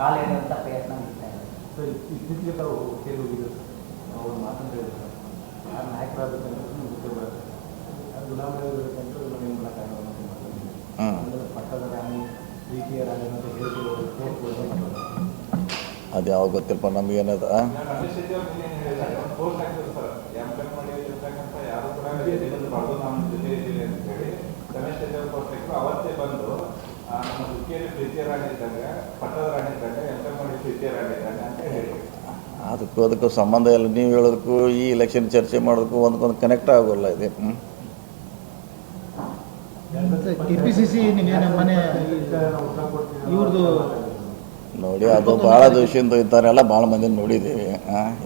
ಕಾಲೆಳೆಯುವಂಥ ಪ್ರಯತ್ನ ನಡೀತಾ ಇದೆ. ಸೊ ಇತ್ತೀಚೆಗೆ ತಾವು ಕೇಳಿ ಹೋಗಿದ್ರು ಅವರು ಮಾತಂತ ಹೇಳಿದ್ರು ಯಾರು ನಾಯಕರಾಗಬೇಕಂತ ಗುಲಾಬಿ ಆಗಬೇಕಂತ ಏನು ಮಾಡೋಕ್ಕಾಗಲ್ಲ ಅಂತ ಪಟ್ಟದ ರಾಣಿ ಪ್ರೀತಿಯ ರಾಣಿ ಅಂತ ಹೇಳ್ತಿರೋದು ಅದು ಯಾವ ಗೊತ್ತಿಲ್ಲಪ್ಪ ನಮಗೇನದ. ಅವತ್ತೇ ಬಂದು ನಮ್ಮ ಹುಕ್ಕೇರಿ ಪ್ರೀತಿಯ ರಾಣಿ ಇದ್ದಾಗ ಪಟ್ಟದ ರಾಣಿ ಇದ್ದಾಗ ಮಾಡಿ ಪ್ರೀತಿಯ ರಾಣಿ ಇದ್ದಾಗ ಅಂತ ಹೇಳಿ ಅದಕ್ಕೂ ಸಂಬಂಧ ಇಲ್ಲ. ನೀವು ಹೇಳೋದಕ್ಕೂ ಈ ಎಲೆಕ್ಷನ್ ಚರ್ಚೆ ಮಾಡೋದಕ್ಕೂ ಒಂದಕ್ಕೊಂದು ಕನೆಕ್ಟ್ ಆಗೋಲ್ಲ ಇದೆ. KPCC ಮನೆ ಇವ್ರದ್ದು ನೋಡಿ, ಅದು ಭಾಳ ದಿವಸದಿಂದ ಇದ್ದಾರೆಲ್ಲ ಭಾಳ ಮಂದಿ ನೋಡಿದ್ದೀವಿ.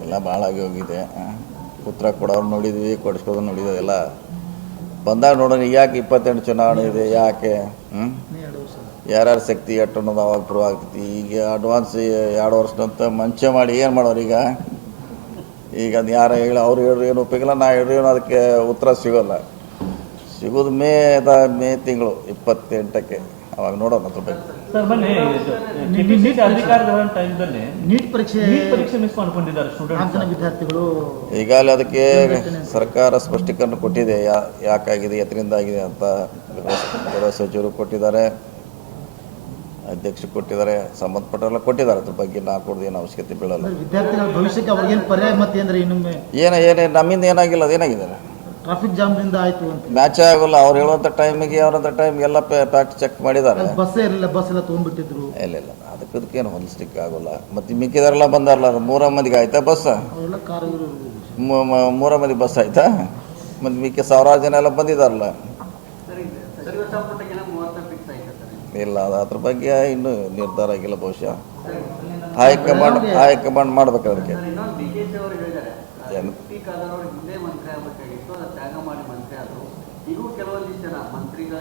ಎಲ್ಲ ಭಾಳ ಆಗಿ ಹೋಗಿದೆ. ಉತ್ತರ ಕೊಡೋರು ನೋಡಿದ್ವಿ, ಕೊಡಿಸ್ಕೋದು ನೋಡಿದ್ದೀವಿ. ಎಲ್ಲ ಬಂದಾಗ ನೋಡೋಣ. ಯಾಕೆ 28 ಚುನಾವಣೆ ಇದೆ, ಯಾಕೆ ಯಾರ್ಯಾರ ಶಕ್ತಿ ಎಷ್ಟು ಅನ್ನೋದು ಅವಾಗ ಪ್ರೂವ್ ಆಗ್ತೈತಿ. ಈಗ ಅಡ್ವಾನ್ಸ್ 2 ವರ್ಷದಂತ ಮಂಚೆ ಮಾಡಿ ಏನು ಮಾಡೋರು ಈಗ ಅದು ಯಾರು ಹೇಳಿ ಅವ್ರು ಹೇಳ್ರಿ ಏನು ಉಪಯೋಗಿಲ್ಲ, ನಾ ಹೇಳ್ರಿ ಏನು ಅದಕ್ಕೆ ಉತ್ತರ ಸಿಗೋದು ಮೇ ತಿಂಗಳು 28ಕ್ಕೆ. ಅವಾಗ ನೋಡೋಣ ಅದ್ರ ಬಗ್ಗೆ. ಸರ್, ಬನ್ನಿ ಅಧಿಕಾರದ ಟೈಮ್ದಲ್ಲಿ ನೀಟ್ ಪರೀಕ್ಷೆ ಮಿಸ್ ಮಾಡ್ಕೊಂಡಿದ್ದಾರೆ ಸ್ಟೂಡೆಂಟ್ಸ್ ವಿದ್ಯಾರ್ಥಿಗಳು. ಈಗಾಗಲೇ ಅದಕ್ಕೆ ಸರ್ಕಾರ ಸ್ಪಷ್ಟೀಕರಣ ಕೊಟ್ಟಿದೆ, ಯಾಕಾಗಿದೆ, ಎತ್ತರಿಂದ ಆಗಿದೆ ಅಂತ. ಗೃಹ ಸಚಿವರು ಕೊಟ್ಟಿದ್ದಾರೆ, ಅಧ್ಯಕ್ಷರು ಕೊಟ್ಟಿದ್ದಾರೆ, ಸಂಬಂಧಪಟ್ಟವರೆಲ್ಲ ಕೊಟ್ಟಿದ್ದಾರೆ. ಅದ್ರ ಬಗ್ಗೆ ನಾ ಕೊಡೋದು ಏನು ಅವಶ್ಯಕತೆ ಬೀಳಲ್ಲ. ವಿದ್ಯಾರ್ಥಿಗಳ ಭವಿಷ್ಯಕ್ಕೆ ಅವ್ರಿಗೇನು ಪರ್ಯಾಯ ಮತ್ತೆ ಅಂದ್ರೆ ಇನ್ನೊಮ್ಮೆ ಏನೇ ನಮ್ಮಿಂದ ಏನಾಗಿಲ್ಲ, ಅದೇನಾಗಿದೆ ಟ್ರಾಫಿಕ್ ಜಾಮ್ದಿಂದ ಆಯ್ತು ಅಂತ ಮ್ಯಾಚ್ ಆಗೋಲ್ಲ. ಅವ್ರು ಹೇಳುವಂಥ ಟೈಮಿಗೆ ಅವರಂಥ ಟೈಮ್ಗೆಲ್ಲ ಫ್ಯಾಕ್ಟ್ ಚೆಕ್ ಮಾಡಿದ್ದಾರೆ. ಬಸ್ಸೇ ಇರಲಿಲ್ಲ, ಬಸ್ ಎಲ್ಲ ತೊಗೊಂಡ್ಬಿಟ್ಟಿದ್ರು. ಇಲ್ಲ ಅದಕ್ಕೇನು ಹೊಲಿಸ್ಲಿಕ್ಕೆ ಆಗೋಲ್ಲ. ಮತ್ತು ಮಿಕ್ಕಿದಾರೆಲ್ಲ ಬಂದಾರಲ್ಲ, 3 ಮಂದಿಗೆ ಆಯ್ತಾ ಬಸ್? ಅವೆಲ್ಲ ಕಾರು 3 ಮಂದಿ ಬಸ್ ಆಯ್ತಾ? ಮತ್ತು ಮಿಕ್ಕಿ 1000 ಜನ ಎಲ್ಲ ಬಂದಿದ್ದಾರಲ್ಲ. ಇಲ್ಲ, ಅದ್ರ ಬಗ್ಗೆ ಇನ್ನೂ ನಿರ್ಧಾರ ಆಗಿಲ್ಲ. ಬಹುಶಃ ಹೈಕಮಾಂಡ್ ಮಾಡ್ಬೇಕು ಅದಕ್ಕೆ. ಈಗ ಕೆಲವೊಂದಿಷ್ಟು ಜನ ಮಂತ್ರಿಗಳು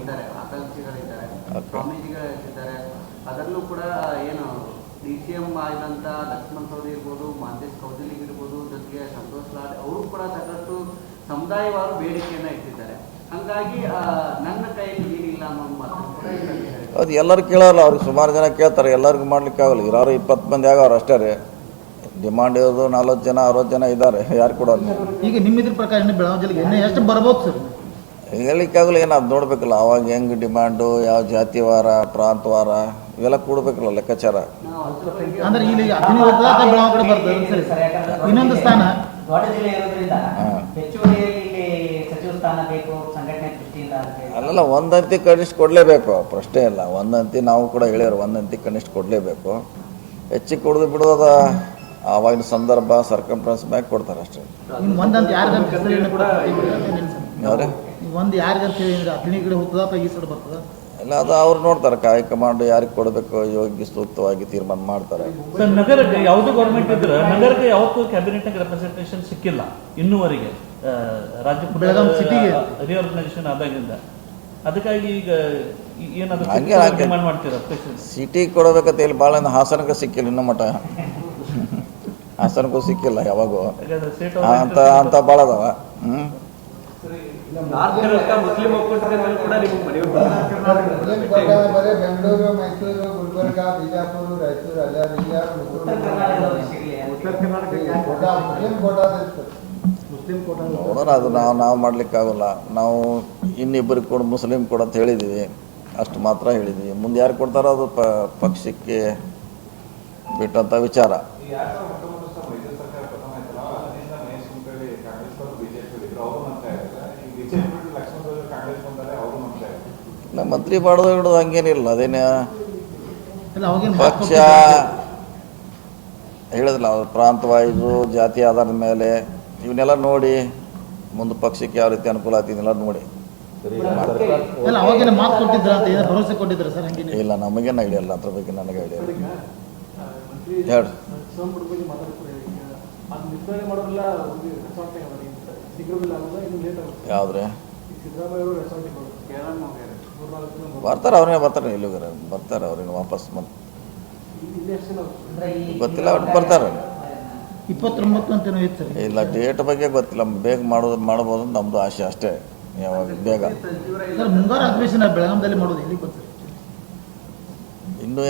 ಇದ್ದಾರೆ, ಆಕಾಂಕ್ಷಿಗಳಿದ್ದಾರೆ, ಸ್ವಾಮೀಜಿಗಳಿದ್ದಾರೆ. ಅದರಲ್ಲೂ ಕೂಡ ಏನು DCM ಆದಂಥ ಲಕ್ಷ್ಮಣ್ ಸವದಿ ಇರ್ಬೋದು, ಮಾಂತೇಶ್ ಕೌಜಲಿಗ್ ಇರ್ಬೋದು, ಜೊತೆಗೆ ಸಂತೋಷ್ ಲಾಡ್ ಅವರು ಕೂಡ ಸಾಕಷ್ಟು ಸಮುದಾಯವಾರು ಬೇಡಿಕೆಯನ್ನು ಇಟ್ಟಿದ್ದಾರೆ. ಹಾಗಾಗಿ ನನ್ನ ಕೈಯಲ್ಲಿ ಏನಿಲ್ಲ ಅನ್ನೋ ಮಾತು ಕೂಡ ಅದು ಎಲ್ಲರೂ ಕೇಳೋಲ್ಲ. ಅವ್ರಿಗೆ ಸುಮಾರು ಜನ ಕೇಳ್ತಾರೆ, ಎಲ್ಲರಿಗೂ ಮಾಡ್ಲಿಕ್ಕೆ ಆಗಲ್ಲ. ಇರೋರು 20 ಮಂದಿ ಆಗೋರು ಅಷ್ಟೇ ರೀ. ಡಿಮಾಂಡ್ ಇರೋದು 40 ಜನ 60 ಜನ ಇದ್ದಾರೆ. ಯಾರು ಕೊಡೋರು? ಈಗ ನಿಮ್ಮ ಇದ್ರ ಪ್ರಕಾರ ಬೆಳಗಾವಿ ಜಿಲ್ಲೆಗೆ ಎಷ್ಟು ಬರ್ಬೋದು ಸರ್? ಹೇಳಿಕ್ಕಾಗಲ್ಲ. ಏನು ಅದು ನೋಡ್ಬೇಕಲ್ಲ, ಅವಾಗ ಹೆಂಗೆ ಡಿಮಾಂಡು, ಯಾವ ಜಾತಿವಾರ, ಪ್ರಾಂತವಾರ ಇವೆಲ್ಲ ಕೊಡ್ಬೇಕಲ್ಲ ಲೆಕ್ಕಾಚಾರ. ಅಂದ್ರೆ ಇಲ್ಲಿ ಬೆಳಗಾವಿ ಕಡೆ ಬರ್ತದೆ. ಇನ್ನೊಂದು ಸ್ಥಾನ ದೊಡ್ಡ ಜಿಲ್ಲೆ ಇರೋದ್ರಿಂದ ಹೆಚ್ಚುವರಿಯಲ್ಲಿ ಸಚಿವ ಸ್ಥಾನ ಬೇಕು ಸಂಘಟನೆ ದೃಷ್ಟಿಯಿಂದ. ಅಲ್ಲಲ್ಲ, ಒಂದಂತಿ ಕನಿಷ್ಠ ಕೊಡಲೇಬೇಕು, ಪ್ರಶ್ನೆ ಇಲ್ಲ. ಒಂದಂತಿ ನಾವು ಕೂಡ ಹೇಳಿದ್ರು, ಒಂದಂತಿ ಕನಿಷ್ಠ ಕೊಡಲೇಬೇಕು. ಹೆಚ್ಚಿಗೆ ಕೊಡೋದು ಬಿಡೋದ ಆವಾಗಿನ ಸಂದರ್ಭ ಸರ್ಕಂಫರೆನ್ಸ್ ಮ್ಯಾಗ ಕೊಡ್ತಾರೆ ಅಷ್ಟೇ. ಒಂದಂತ ಯಾರಿಗಂತ ಯಾವ್ರೆ ಒಂದು ಯಾರಿಗಂತ ಹೇಳಿದ್ರೆ ಅಗ್ನಿ ಕಡೆ ಹೋಗ್ತದ ಅಥವಾ ಈ ಸೈಡ್ ಬರ್ತದ? ಇಲ್ಲ, ಅದು ಅವ್ರು ನೋಡ್ತಾರೆ. ಹೈಕಮಾಂಡ್ ಯಾರಿಗೆ ಕೊಡಬೇಕು ಯೋಗ್ಯ ಸೂಕ್ತವಾಗಿ ತೀರ್ಮಾನ ಮಾಡ್ತಾರೆ. ಸರ್, ನಗರಕ್ಕೆ ಯಾವುದು ಗೌರ್ಮೆಂಟ್ ಇದ್ರೆ ನಗರಕ್ಕೆ ಯಾವತ್ತೂ ಕ್ಯಾಬಿನೆಟ್ ರೆಪ್ರೆಸೆಂಟೇಷನ್ ಸಿಕ್ಕಿಲ್ಲ ಇನ್ನೂವರೆಗೆ. ರಾಜ್ಯ ಬೆಳಗಾವಿ ಸಿಟಿಗೆ ರಿಆರ್ಗನೈಸೇಷನ್ ಆದಾಗಿಂದ. ಅದಕ್ಕಾಗಿ ಈಗ ಏನಾದರೂ ಡಿಮಾಂಡ್ ಮಾಡ್ತೀರಾ? ಸಿಟಿ ಕೊಡಬೇಕಂತ ಹೇಳಿ ಭಾಳ ಹಾಸನಕ್ಕೆ ಸಿಕ್ಕಿಲ್ಲ ಇನ್ನೂ ಮಟ್ಟ. ಹಾಸನಕ್ಕೂ ಸಿಕ್ಕಿಲ್ಲ ಯಾವಾಗೂ ಅಂತ ಭಾಳ ಅದಾವ. ಬೆಂಗಳೂರು, ಮೈಸೂರು, ಗುಲ್ಬರ್ಗ, ಬಿಜಾಪುರ, ರಾಯಚೂರು, ನೋಡೋಣ. ಅದು ನಾವು ಮಾಡ್ಲಿಕ್ಕಾಗಲ್ಲ. ನಾವು ಇನ್ನಿಬ್ಬರಿಗೆ ಕೊಡು, ಮುಸ್ಲಿಂ ಕೊಡು ಅಂತ ಹೇಳಿದ್ದೀವಿ, ಅಷ್ಟು ಮಾತ್ರ ಹೇಳಿದ್ವಿ. ಮುಂದೆ ಯಾರು ಕೊಡ್ತಾರೋ ಅದು ಪಕ್ಷಕ್ಕೆ ಬಿಟ್ಟಂಥ ವಿಚಾರ. ಮಂತ್ರಿ ಮಾಡೋದು ಹಿಡಿದು ಹಂಗೇನಿಲ್ಲ. ಅದೇನೇ ಪಕ್ಷ ಹೇಳಿದ್ರಲ್ಲ, ಅವ್ರ ಪ್ರಾಂತವಾಯಿದು ಜಾತಿ ಆಧಾರದ ಮೇಲೆ ಇವನ್ನೆಲ್ಲ ನೋಡಿ ಮುಂದೆ ಪಕ್ಷಕ್ಕೆ ಯಾವ ರೀತಿ ಅನುಕೂಲ ಆಗ್ತಿದೆಲ್ಲ ನೋಡಿ. ಇಲ್ಲ, ನಮಗೇನು ಐಡಿಯಾ ಇಲ್ಲ ಅದ್ರ ಬಗ್ಗೆ. ನನಗೆ ಐಡಿಯಾ ಇಲ್ಲ. ಹೇಳಿ. ಯಾವ್ದ್ರೆ ಬರ್ತಾರೆ? ಅವ್ರೇ ಬರ್ತಾರೆ, ಇಲ್ಲಿಗಾರ ಬರ್ತಾರೆ. ಅವ್ರೇನು ವಾಪಸ್ ಗೊತ್ತಿಲ್ಲ, ಅವ್ರು ಬರ್ತಾರೆ. 29 ಅಂತ ಇಲ್ಲ, ಡೇಟ್ ಬಗ್ಗೆ ಗೊತ್ತಿಲ್ಲ. ಬೇಗ ಮಾಡ್ಬೋದು ನಮ್ಮದು ಆಸೆ ಅಷ್ಟೇ. ಯಾವಾಗ ಬೇಗ ಮುಂಗಾರು ಅಧಿವೇಶನ ಬೆಳಗಾವಿಯಲ್ಲಿ ಮಾಡೋದು ಎಲ್ಲಿ ಗೊತ್ತಿಲ್ಲ. ಇನ್ನೂ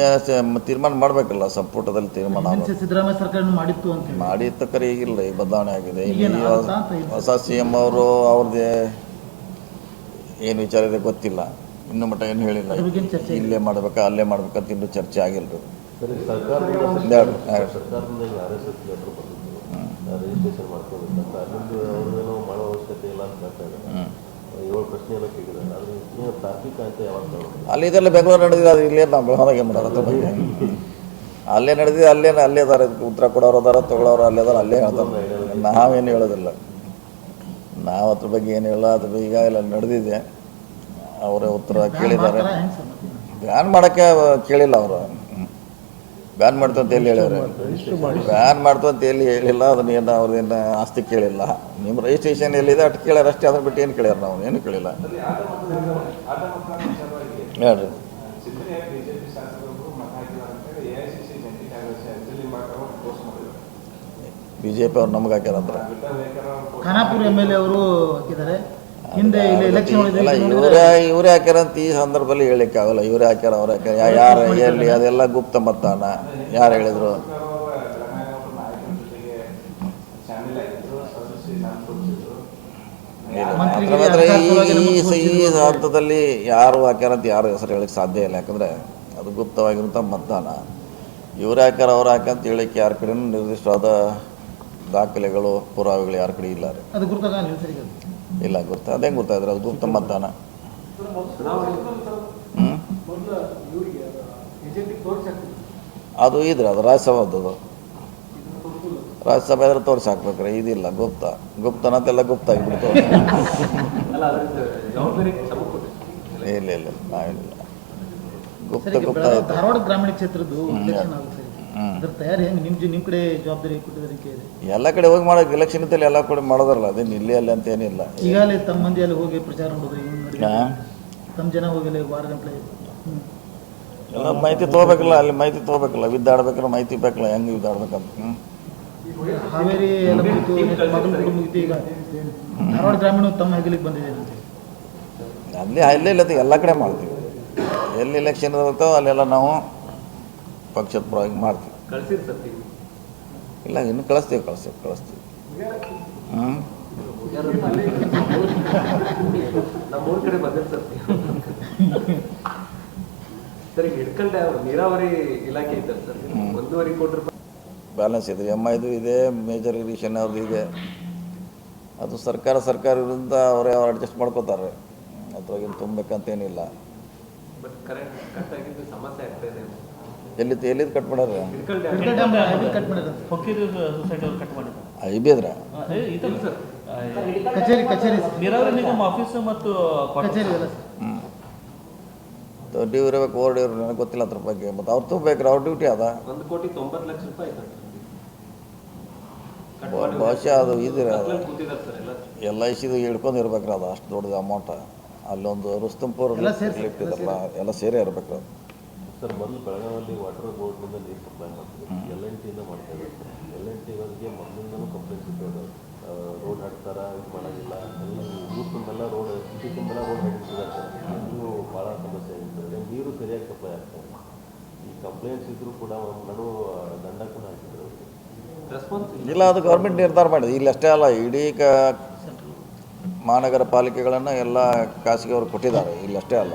ತೀರ್ಮಾನ ಮಾಡಬೇಕಲ್ಲ, ಸಂಪುಟದಲ್ಲಿ ತೀರ್ಮಾನ ಸಿದ್ದರಾಮಯ್ಯ ಸರ್ಕಾರ ಮಾಡಿತ್ತು ಅಂತ ಹೇಳಿ. ಮಾಡಿ ತಕ್ಕರೆ ಈಗಿಲ್ಲ, ಈ ಬದಲಾವಣೆ ಆಗಿದೆ. ಈಗೇನು ಇಲ್ಲಿ ಆಗುತ್ತಾ ಅಂತ ಇದೆ. ಹೊಸ ಸಿ ಎಮ್ ಅವರು ಅವ್ರದ್ದೇ ಏನು ವಿಚಾರ ಇದೆ ಗೊತ್ತಿಲ್ಲ, ಇನ್ನೂ ಮಟ್ಟ ಏನು ಹೇಳಿಲ್ಲ. ಅದ್ರ ಬಗ್ಗೆ ಚರ್ಚೆ ಇಲ್ಲ. ಇಲ್ಲೇ ಮಾಡ್ಬೇಕಾ ಅಲ್ಲೇ ಮಾಡ್ಬೇಕಂತ ಇನ್ನೂ ಚರ್ಚೆ ಆಗಿಲ್ಲ. ಸರ್ಕಾರದಿಂದ RSS ಲೆಟರ್ ಬಂದಿದ್ದು ರಿಜಿಸ್ಟ್ರೇಷನ್ ಮಾಡ್ಕೋಬೇಕಂತ ಅಲ್ಲಿಂದ ಅವ್ರದ್ದೇನೋ ಮಾಡೋ ಅವಶ್ಯಕತೆ ಇಲ್ಲ ಅಂತ ಹೇಳ್ತಾ ಇದ್ದಾರೆ. 7 ಪ್ರಶ್ನೆ ಎಲ್ಲ ಕೇಳಿದ್ದಾರೆ. ಆದರೆ ಏನು ತಾರ್ಕಿಕ ಅಂತ ಯಾವಾಗ ಅಲ್ಲಿ ಇದೆಲ್ಲ ಬೆಂಗಳೂರು ನಡೆದಿದೆ, ಅದು ಇಲ್ಲೇ ನಾವು ಬೆಳವಣಿಗೆ ಏನು ಮಾಡೋದು ಅದ್ರ ಬಗ್ಗೆ. ಅಲ್ಲೇ ನಡೆದಿದೆ, ಅಲ್ಲೇ ಅದಾರ, ಉತ್ತರ ಕೊಡೋರು ಅದಾರ, ತೊಗೊಳೋರು ಅಲ್ಲೇ ಅದಾರ, ಅಲ್ಲೇ ಹೇಳ್ತಾರೆ. ನಾವೇನು ಹೇಳೋದಿಲ್ಲ, ನಾವು ಅದ್ರ ಬಗ್ಗೆ ಏನು ಹೇಳೋ. ಅದ್ರ ಬಗ್ಗೆ ಈಗಾಗಲೇ ನಡೆದಿದೆ, ಅವರೇ ಉತ್ತರ ಕೇಳಿದ್ದಾರೆ. ಬ್ಯಾನ್ ಮಾಡೋಕ್ಕೆ ಕೇಳಿಲ್ಲ ಅವರು, ಬ್ಯಾನ್ ಮಾಡ್ತು ಅಂತ ಎಲ್ಲಿ ಹೇಳಿವ್ರೆ? ಬ್ಯಾನ್ ಮಾಡ್ತು ಅಂತ ಎಲ್ಲಿ ಹೇಳಿಲ್ಲ. ಅದನ್ನೇನು ಅವ್ರದ್ದೇನು ಆಸ್ತಿ ಕೇಳಿಲ್ಲ. ನಿಮ್ಮ ರಿಜಿಸ್ಟ್ರೇಷನ್ ಎಲ್ಲಿದೆ ಅಷ್ಟು ಕೇಳ್ಯಾರ ಅಷ್ಟೇ, ಅದ್ರ ಬಿಟ್ಟು ಏನು ಕೇಳ್ಯಾರ? ನಾವು ಏನು ಕೇಳಿಲ್ಲ. ಹೇಳ್ರಿ. ಸಿದ್ದರಾಮಯ್ಯ ಬಿಜೆಪಿ ಶಾಸಕರು ಮತ ಹಾಕಿದ್ದಾರೆ ಅಂತೇಳಿ AICC ಜಂಟಿ ಕಾರ್ಯದರ್ಶಿ ಅಂಜಲಿ ಮಾಕರ್ ಪೋಸ್ಟ್ ಮಾಡಿದ್ದಾರೆ. BJP ಅವ್ರು ನಮ್ಗೆ ಹಾಕ್ಯಾರಂದ್ರೆ ಖಾನಾಪುರ MLA ಅವರು ಹಾಕಿದ್ದಾರೆ. ಹಿಂದೆ ಇಲ್ಲಿ ಎಲೆಕ್ಷನ್ ಇಲ್ಲ, ಇವರೇ ಹಾಕ್ಯಾರಂತ ಈ ಸಂದರ್ಭದಲ್ಲಿ ಹೇಳಿಕ್ಕೆ ಆಗಲ್ಲ. ಇವರೇ ಹಾಕ್ಯಾರ, ಅವ್ರು ಹಾಕ್ಯಾರ, ಯಾರು ಎಲ್ಲಿ, ಅದೆಲ್ಲ ಗುಪ್ತ ಮತದಾನ. ಯಾರು ಹೇಳಿದ್ರು? ಈ ಹಂತದಲ್ಲಿ ಯಾರು ಹಾಕ್ಯಾರಂತ ಯಾರು ಹೆಸರು ಹೇಳಿಕ್ಕೆ ಸಾಧ್ಯ ಇಲ್ಲ. ಯಾಕಂದರೆ ಅದು ಗುಪ್ತವಾಗಿರುವಂಥ ಮತದಾನ. ಇವ್ರು ಹಾಕ್ಯಾರ, ಅವ್ರು ಹಾಕ್ಯಂತ ಹೇಳಿಕ್ಕೆ ಯಾರ ಕಡೆಯೂ ನಿರ್ದಿಷ್ಟವಾದ ದಾಖಲೆಗಳು, ಪುರಾವೆಗಳು ಯಾರ ಕಡೆ ಇಲ್ಲ ರೀ. ಅದು ಗುರುತಾಗಲ್ಲ ಸರಿ ಇಲ್ಲ, ಗೊತ್ತಾ? ಅದೇ ಗೊತ್ತಾದ್ರೆ ಅದು ಗುಪ್ತ ಮತದಾನ. ಅದು ಇದ್ರೆ ಅದು ರಾಜ್ಯಸಭಾದ್ದು, ರಾಜ್ಯಸಭೆ ಆದ್ರೆ ತೋರಿಸಿ ಹಾಕ್ಬೇಕ್ರೆ. ಇದಿಲ್ಲ, ಗುಪ್ತನಂತೆಲ್ಲ ಗುಪ್ತ ಆಗಿಬಿಡ್ತು. ಇಲ್ಲ ಇಲ್ಲ, ನಾವೇನಿಲ್ಲ, ಗುಪ್ತ ಧಾರವಾಡ ಗ್ರಾಮೀಣ ಕ್ಷೇತ್ರದ್ದು ಎಲೆಕ್ಷನ್ ಆಗುತ್ತೆ. ಅದ್ರ ತಯಾರಿ ಹೆಂಗೆ ನಿಮ್ಮ ಕಡೆ ಜವಾಬ್ದಾರಿ ಕೊಟ್ಟಿದ್ದಕ್ಕೆ ಎಲ್ಲ ಕಡೆ ಹೋಗಿ ಮಾಡೋಕೆ ಎಲೆಕ್ಷನ್ ಇತ್ತಲ್ಲಿ ಎಲ್ಲ ಕಡೆ ಮಾಡೋದಾರಲ್ಲ, ಅದೇನು ಇಲ್ಲಿ ಅಲ್ಲಿ ಅಂತ ಏನಿಲ್ಲ. ಈಗಾಗಲೇ ತಮ್ಮ ಮಂದಿ ಅಲ್ಲಿ ಹೋಗಿ ಪ್ರಚಾರ ಮಾಡೋದು, ತಮ್ಮ ಜನ ಹೋಗಿ ವಾರ ಗಂಟೆ ಎಲ್ಲ ಮಾಹಿತಿ ತೊಗೋಬೇಕಲ್ಲ, ಅಲ್ಲಿ ಮಾಹಿತಿ ತೊಗೋಬೇಕಲ್ಲ. ವಿದ್ದಾಡ್ಬೇಕಲ್ಲ, ಮಾಹಿತಿ ಬೇಕಲ್ಲ, ಹೆಂಗೆ ವಿದ್ದಾಡ್ಬೇಕಂತ. ಹಾವೇರಿ ಎಲ್ಲ ಮುಗಿತು, ಮಗನ ಮುಗಿತು. ಈಗ ಧಾರವಾಡ ಗ್ರಾಮೀಣ ತಮ್ಮ ಹೆಗಲಿಗೆ ಬಂದಿದೆ ಅಲ್ಲೇ ಇಲ್ಲ, ಎಲ್ಲ ಕಡೆ ಮಾಡ್ತೀವಿ. ಎಲ್ಲಿ ಎಲೆಕ್ಷನ್ ಇರುತ್ತೋ ಅಲ್ಲೆಲ್ಲ ನಾವು ಪಕ್ಷದ ಪರವಾಗಿ ಮಾಡ್ತೀವಿ. ಇಲ್ಲ, ಇನ್ನು ಕಳಿಸ್ತೀವಿ. ನಮ್ಮೂರ ಕಡೆ ಬಂದಿಲ್ಲ ಸರ್. ಹಿಡ್ಕಲ್ ನೀರಾವರಿ ಇಲಾಖೆ ಇದ್ದಾರೆ ಸರ್, 1.5 ಕೋಟಿ ರೂಪಾಯಿ ಬ್ಯಾಲೆನ್ಸ್ ಇದೆ. MIದು ಇದೆ, ಮೇಜರ್ ಇರಿಗೇಷನ್ ಅವ್ರದ್ದು ಇದೆ. ಅದು ಸರ್ಕಾರ ವಿರುದ್ಧ ಅವರೇ ಅಡ್ಜಸ್ಟ್ ಮಾಡ್ಕೋತಾರೆ. ಅದ್ರಾಗೇನು ತುಂಬಬೇಕಂತೇನಿಲ್ಲ. ಎಲ್ಲಿದ್ದು ಕಟ್ ಮಾಡ್ಯಾರ? ಐಬಿದ್ರ ಕಚೇರಿ ನೀರಾವರಿ ನಿಗಮ ಆಫೀಸ್ ಮತ್ತು ಡ್ಯೂ ಇರಬೇಕು, ಓವರ್ ಡ್ಯೂ. ನನಗೆ ಗೊತ್ತಿಲ್ಲ ಅದ್ರ ಬಗ್ಗೆ. ಮತ್ತು ಅವ್ರು ತುಂಬಬೇಕ್ರೆ, ಅವ್ರ ಡ್ಯೂಟಿ ಅದ. 1,90,00,000 ಬಹುಶಃ ಅದು ಇದ್ರೆ LICದು ಹಿಡ್ಕೊಂಡು ಇರ್ಬೇಕ್ರಿ. ಅದು ಅಷ್ಟು ದೊಡ್ಡದು ಅಮೌಂಟ್. ಅಲ್ಲೊಂದು ರುಸ್ತಂಪುರ ಲಿಫ್ಟ್ ಇದಲ್ಲ, ಎಲ್ಲ ಸೇರೇ ಇರ್ಬೇಕು. ಸರ್, ಮೊದಲು ಬೆಳಗಾವಿಯಲ್ಲಿ ವಾಟರ್ ಬೋರ್ಡ್ನಿಂದ ನೀರು ಸಪ್ಲೈ ಮಾಡ್ತಿದ್ರು. LNTಯಿಂದ ಮಾಡ್ತಾ ಇದ್ದಾರೆ. LNTವರಿಗೆ ಮೊದಲಿಂದಲೂ ಕಂಪ್ಲೇಂಟ್ಸ್ ಇರ್ತದೆ. ರೋಡ್ ಹಾಕ್ತಾರ, ಇದು ಮಾಡೋದಿಲ್ಲ, ಎಲ್ಲ ಊರು ತುಂಬೆಲ್ಲ ರೋಡ್, ಸಿಟಿ ತುಂಬೆಲ್ಲ ರೋಡ್ ಹಾಕಿರ್ತಿದ್ದಾರೆ ಸರ್. ಇದು ಭಾಳ ಸಮಸ್ಯೆ ಆಗಿರ್ತದೆ. ನೀರು ಸರಿಯಾಗಿ ಸಪ್ಲೈ ಆಗ್ತದೆ. ಈ ಕಂಪ್ಲೇಂಟ್ಸ್ ಇದ್ರೂ ಕೂಡ ನಡು ದಂಡ ಕೂಡ ಹಾಕಿದ್ರು. ಇಲ್ಲ, ಅದು ಗೌರ್ಮೆಂಟ್ ನಿರ್ಧಾರ ಮಾಡಿದೆ. ಇಲ್ಲಿ ಅಷ್ಟೇ ಅಲ್ಲ, ಇಡೀ ಮಹಾನಗರ ಪಾಲಿಕೆಗಳನ್ನು ಎಲ್ಲ ಖಾಸಗಿಯವರು ಕೊಟ್ಟಿದ್ದಾರೆ. ಇಲ್ಲಿ ಅಷ್ಟೇ ಅಲ್ಲ,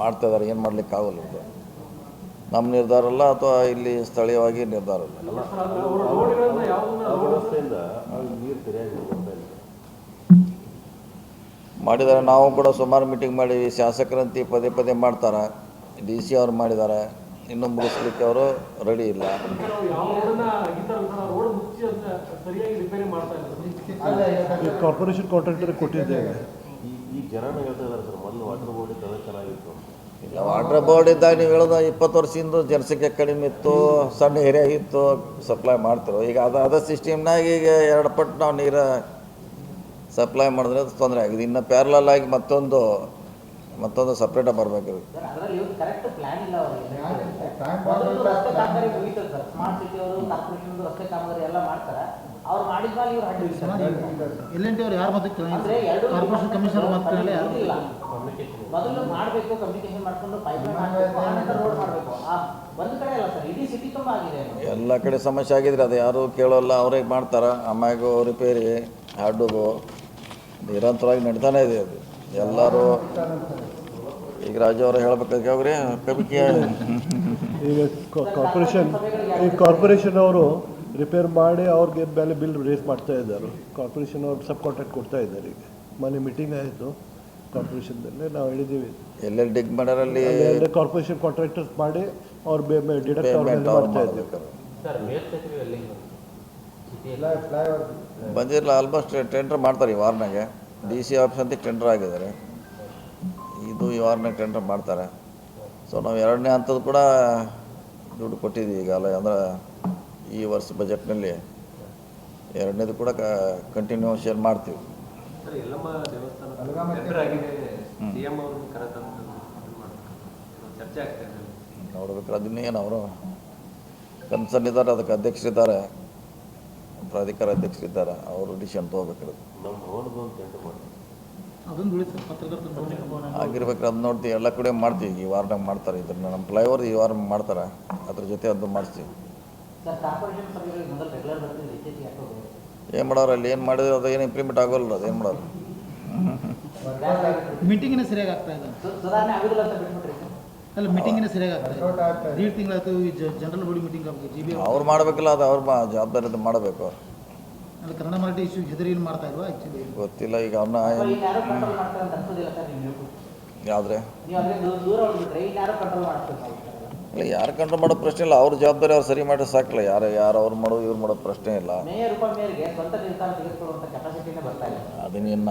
ಮಾಡ್ತಾಯಿದ್ದಾರೆ. ಏನು ಮಾಡಲಿಕ್ಕಾಗಲ್ಲ. ಇದು ನಮ್ಮ ನಿರ್ಧಾರ ಅಲ್ಲ, ಅಥವಾ ಇಲ್ಲಿ ಸ್ಥಳೀಯವಾಗಿ ನಿರ್ಧಾರ ಇಲ್ಲ. ವ್ಯವಸ್ಥೆಯಿಂದ ನೀರು ಸರಿಯಾಗಿ ಮಾಡಿದ್ದಾರೆ. ನಾವು ಕೂಡ ಸುಮಾರು ಮೀಟಿಂಗ್ ಮಾಡಿದ್ವಿ. ಶಾಸಕರಂತೆ ಪದೇ ಮಾಡ್ತಾರೆ. DC ಅವ್ರು ಮಾಡಿದ್ದಾರೆ. ಇನ್ನೂ ಮುಗಿಸ್ಲಿಕ್ಕೆ ಅವರು ರೆಡಿ ಇಲ್ಲ. ಕಾರ್ಪೊರೇಷನ್ ಕಾಂಟ್ರಾಕ್ಟರ್ ಕೊಟ್ಟಿದ್ದೇವೆ. ಈ ಜನ ಹೇಳ್ತಾ ಇದ್ದಾರೆ ಸರ್, ಮೊದಲು ವಾಟರ್ ಬೋರ್ಡ್ ಇದ್ದಾಗ ಚೆನ್ನಾಗಿತ್ತು. ಇಲ್ಲ, ವಾಟರ್ ಬೋರ್ಡ್ ಇದ್ದಾಗ ನೀವು ಹೇಳೋದು 20 ವರ್ಷದಿಂದ ಜನಸಂಖ್ಯೆ ಕಡಿಮೆ ಇತ್ತು, ಸಣ್ಣ ಏರಿಯಾ ಇತ್ತು, ಸಪ್ಲೈ ಮಾಡ್ತಿರೋ. ಈಗ ಅದ ಸಿಸ್ಟಮ್ನಾಗ ಈಗ 2 ಪಟ್ಟು ನಾವು ನೀರು ಸಪ್ಲೈ ಮಾಡಿದ್ರೆ ಅದು ತೊಂದರೆ ಆಗಿದೆ. ಇನ್ನು ಪ್ಯಾರಲಲ್ ಆಗಿ ಮತ್ತೊಂದು ಸಪ್ರೇಟಾಗಿ ಬರಬೇಕು. ಕರೆಕ್ಟ್ ಪ್ಲಾನ್ ಇಲ್ಲ ಅವರಿಗೆ. ರಸ್ತೆ ಕಾಮಗಾರಿ ಮುಗಿತದೆ ಸರ್. ಸ್ಮಾರ್ಟ್ ಸಿಟಿ ಅವರು ಕಾರ್ಪೊರೇಷನ್ ರಸ್ತೆ ಕಾಮಗಾರಿ ಎಲ್ಲ ಮಾಡ್ತಾರೆ. ಅವ್ರು ಮಾಡಿದ್ಮೇಲೆ ಇವ್ರು LNT ಅವ್ರು ಯಾರು ಮತ್ತೆ ಕಾರ್ಪೊರೇಷನ್ ಕಮಿಷನರ್ ಮಾತ್ರ ಯಾರು ಮೊದಲು ಮಾಡಬೇಕು, ಕಮ್ಯುನಿಕೇಶನ್ ಮಾಡ್ಕೊಂಡು ಪೈಪ್ಲೈನ್ ಮಾಡಬೇಕು, ಆನಂತರ ರೋಡ್ ಮಾಡಬೇಕು. ಒಂದು ಕಡೆ ಅಲ್ಲ ಸರ್, ಇಡೀ ಸಿಟಿ ತುಂಬ ಆಗಿದೆ. ಎಲ್ಲ ಕಡೆ ಸಮಸ್ಯೆ ಆಗಿದ್ರೆ ಅದು ಯಾರು ಕೇಳೋಲ್ಲ, ಅವರೇ ಮಾಡ್ತಾರೆ. ಆಮ್ಯಾಗ ರಿಪೇರಿ ಹಾಡೋದು ನಿರಂತರವಾಗಿ ನಡೀತಾನೆ ಇದೆ. ಅದು ಎಲ್ಲರೂ ಈಗ ರಾಜು ಅವರು ಹೇಳ್ಬೇಕಾದ್ರೆ ಅವ್ರೆ ಕಮಿಟಿ ಈಗ ಕಾರ್ಪೊರೇಷನ್ ಅವರು ರಿಪೇರ್ ಮಾಡಿ ಅವ್ರಿಗೆ ಮೇಲೆ ಬಿಲ್ ರೇಸ್ ಮಾಡ್ತಾ ಇದ್ದಾರೆ. ಕಾರ್ಪೊರೇಷನ್ ಅವ್ರು ಸಬ್ ಕಾಂಟ್ರಾಕ್ಟ್ ಕೊಡ್ತಾ ಇದ್ದಾರೆ. ಈಗ ಮೊನ್ನೆ ಮೀಟಿಂಗ್ ಆಯಿತು ಕಾರ್ಪೊರೇಷನ್ದಲ್ಲಿ, ನಾವು ಹೇಳಿದ್ದೀವಿ ಎಲ್ಲೆಲ್ಲಿ ಡಿಗ್ ಮಾಡ್ಯಾರಲ್ಲಿ ಕಾರ್ಪೊರೇಷನ್ ಕಾಂಟ್ರಾಕ್ಟರ್ಸ್ ಮಾಡಿ ಅವ್ರ ಡಿಡಕ್ಟ್ ಪೇಮೆಂಟ್ ಅವ್ರು ಮಾಡ್ತಾ ಇದ್ದೀವಿ. ಸರ್ ಬಂದಿರಲ್ಲ, ಆಲ್ಮೋಸ್ಟ್ ಟೆಂಡರ್ ಮಾಡ್ತಾರೆ ಈ ವಾರನಾಗೆ. DC ಆಫೀಸ್ ಅಂತ ಟೆಂಡರ್ ಆಗಿದ್ದಾರೆ, ಇದು ಈ ವಾರನಾಗ ಟೆಂಡರ್ ಮಾಡ್ತಾರೆ. ಸೊ ನಾವು 2ನೇ ಹಂತದ ಕೂಡ ದುಡ್ಡು ಕೊಟ್ಟಿದ್ದೀವಿ ಈಗಲ್ಲ. ಅಂದ್ರೆ ಈ ವರ್ಷ ಬಜೆಟ್ನಲ್ಲಿ 2ನೇದು ಕೂಡ ಕಂಟಿನ್ಯೂಷನ್ ಮಾಡ್ತೀವಿ. ಎಲ್ಲಮ್ಮ ದೇವಸ್ಥಾನ ಟೆಂಡರ್ ಆಗಿದೆ, CM ಅವ್ರನ್ನ ಕರೆತಂದು ಚರ್ಚೆ ಆಗ್ತಾ ಇದೆ. ನೋಡ್ಬೇಕಾದ್ರೆ ಅದನ್ನೇನು ಅವರು ಕನ್ಸರ್ನ್ ಇದ್ದಾರೆ, ಅದಕ್ಕೆ ಅಧ್ಯಕ್ಷರಿದ್ದಾರೆ, ಪ್ರಾಧಿಕಾರ ಅಧ್ಯಕ್ಷರಿದ್ದಾರೆ, ಅವರು ಡಿಸಿಷನ್ ತೊಗೋಬೇಕಾದ್ರೆ ನಮ್ಮ ಭವನದ ಒಂದು ಟೆಂಡರ್ ಮಾಡ್ತೀವಿ. ಅದೊಂದು ಉಳಿತು ಪತ್ರಕರ್ತರ ಆಗಿರ್ಬೇಕಾದ್ರೆ ಅದು ನೋಡ್ತೀವಿ. ಎಲ್ಲ ಕಡೆ ಮಾಡ್ತೀವಿ. ಈ ವಾರನಾಗ ಮಾಡ್ತಾರೆ. ಇದನ್ನು ನಮ್ಮ ಫ್ಲೈಓವರ್ ಈ ವಾರ ಮಾಡ್ತಾರೆ, ಅದ್ರ ಜೊತೆ ಅದು ಮಾಡಿಸ್ತೀವಿ. ಸರ್ ಕಾರ್ಪೊರೇಷನ್ ಸಭೆಗಳಿಗೆ ಮೊದಲು ರೆಗ್ಯುಲರ್ ಬರ್ತಿದ್ರು, ಇತ್ತೀಚೆಗೆ ಯಾಕೋ ಏನು ಮಾಡೋರು ಅಲ್ಲಿ ಏನು ಮಾಡಿದ್ರೆ ಅದು ಏನು ಇಂಪ್ಲಿಮೆಂಟ್ ಆಗೋಲ್ಲ. ಅದು ಏನು ಮಾಡೋರು ಮೀಟಿಂಗಿನ ಸರಿಯಾಗಿ ಆಗ್ತಾ ಇಲ್ಲ. ಸುಧಾರಣೆ ಆಗುದಿಲ್ಲ ಅಂತ ಬಿಟ್ಬಿಟ್ರಿ ಸರ್. ಅಲ್ಲ, ಮೀಟಿಂಗಿನ ಸರಿಯಾಗಿ ಆಗ್ತಾ ಇಲ್ಲ. 1.5 ತಿಂಗಳಾಯ್ತು ಈ ಜನರಲ್ ಬಾಡಿ ಮೀಟಿಂಗ್ ಆಗಬೇಕು. GB ಅವ್ರು ಮಾಡಬೇಕಲ್ಲ, ಅದು ಅವ್ರ ಜವಾಬ್ದಾರಿ ಮಾಡಬೇಕು. ಅಲ್ಲ, ಕನ್ನಡ ಮರಾಠಿ ಇಶ್ಯೂ ಹೆದರಿ ಏನು ಮಾಡ್ತಾ ಇಲ್ವಾ ಆ್ಯಕ್ಚುಲಿ ಗೊತ್ತಿಲ್ಲ. ಈಗ ಅವನ್ನ ಈಗ ಯಾರು ಕಂಟ್ರೋಲ್ ಮಾಡ್ತಾರೆ ಅಂತ ಅನ್ಸೋದಿಲ್ಲ ಸರ್ ನೀವು? ಯಾವುದ್ರೆ ನೀವು ಅದೇ ದೂರ ಹೋಗ್ಬಿಟ್ರೆ ಈಗ ಯಾರು ಕಂಟ್ರೋಲ್ ಮಾಡ್ತಾರೆ? ಇಲ್ಲ, ಯಾರು ಕಂಟ್ರೋಲ್ ಮಾಡೋ ಪ್ರಶ್ನೆ ಇಲ್ಲ. ಅವ್ರ ಜವಾಬ್ದಾರಿ ಅವ್ರು ಸರಿ ಮಾಡಿದ್ರೆ ಸಾಕಲ್ಲ. ಯಾರು ಅವ್ರು ಮಾಡೋದು ಇವ್ರು ಮಾಡೋ ಪ್ರಶ್ನೆ ಇಲ್ಲ. ಮೇಯರ್ ಉಪಮೇಯರ್ಗೆ ಸ್ವಂತ ನಿರ್ಧಾರ ತೆಗೆದುಕೊಳ್ಳುವಂಥ ಕೆಪಾಸಿಟಿನೇ ಬರ್ತಾ ಇಲ್ಲ. ಅದನ್ನೇನು